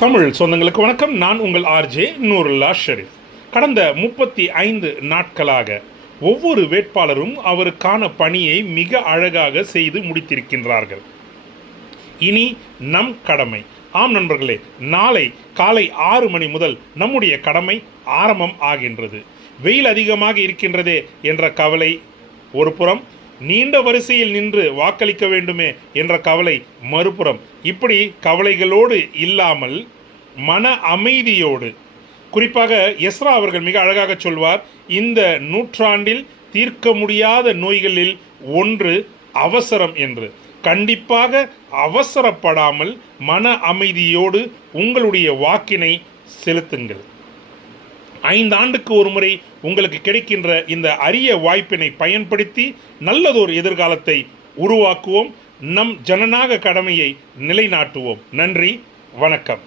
தமிழ் சொந்தங்களுக்கு வணக்கம். நான் உங்கள் ஆர்ஜே நூருல்லா ஷெரீப். கடந்த 35 நாட்களாக ஒவ்வொரு வேட்பாளரும் அவருக்கான பணியை மிக அழகாக செய்து முடித்திருக்கின்றார்கள். இனி நம் கடமை. ஆம் நண்பர்களே, நாளை காலை 6 மணி முதல் நம்முடைய கடமை ஆரம்பம் ஆகின்றது. வெயில் அதிகமாக இருக்கின்றதே என்ற கவலை ஒரு புறம், நீண்ட வரிசையில் நின்று வாக்களிக்க வேண்டுமே என்ற கவலை மறுபுறம். இப்படி கவலைகளோடு இல்லாமல் மன அமைதியோடு, குறிப்பாக எஸ்ரா அவர்கள் மிக அழகாக சொல்வார், இந்த நூற்றாண்டில் தீர்க்க முடியாத நோய்களில் ஒன்று அவசரம் என்று. கண்டிப்பாக அவசரப்படாமல் மன அமைதியோடு உங்களுடைய வாக்கினை செலுத்துங்கள். 5 ஆண்டுக்கு ஒரு முறை உங்களுக்கு கிடைக்கின்ற இந்த அரிய வாய்ப்பினை பயன்படுத்தி நல்லதொரு எதிர்காலத்தை உருவாக்குவோம். நம் ஜனநாயக கடமையை நிலைநாட்டுவோம். நன்றி, வணக்கம்.